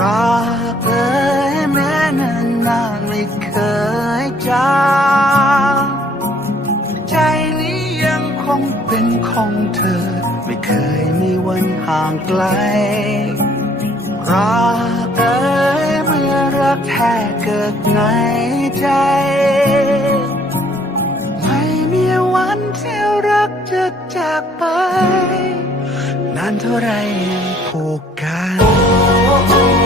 รักเอ่ยแม้นานนานไม่เคยจางใจนี้ยังคงเป็นของเธอ ไม่เคยมีวันห่างไกล รักเอ่ยเมื่อรักแท้เกิดในใจ ไม่มีวันที่รักจะจากไป นานเท่าไรยังผูกกันคื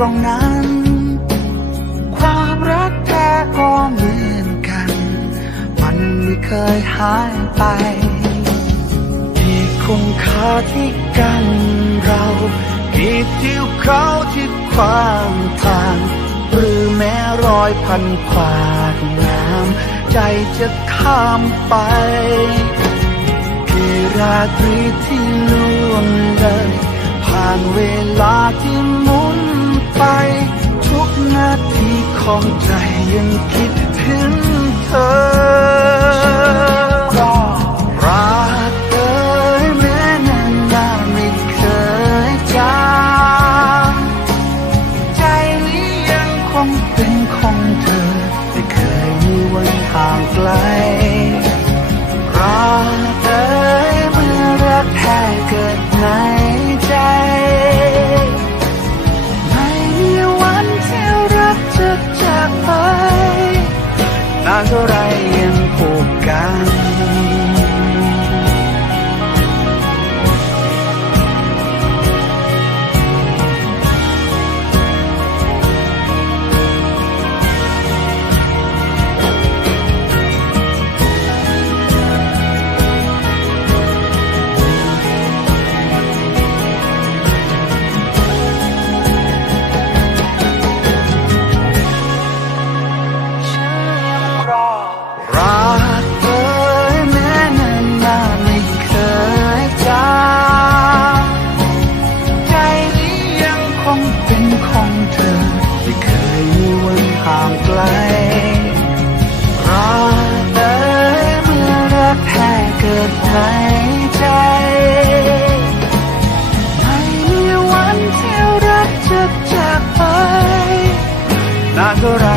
ตรงนั้น ความรักแท้ก็เหมือนกัน มันไม่เคยหายไปที่คงคาที่กันเรากี่ทิวเขาที่ขวางทางหรือแม้รอยพันขวากน้ำใจจะข้ามไปกี่ราตรีที่ล่วงเลย ผ่านเวลาที่ม ไป ทุกนาทีของใจยัง เท่าไรยังผูกกัน ในใจ ไม่มีวันที่รักจะจากไปนานเท่าไร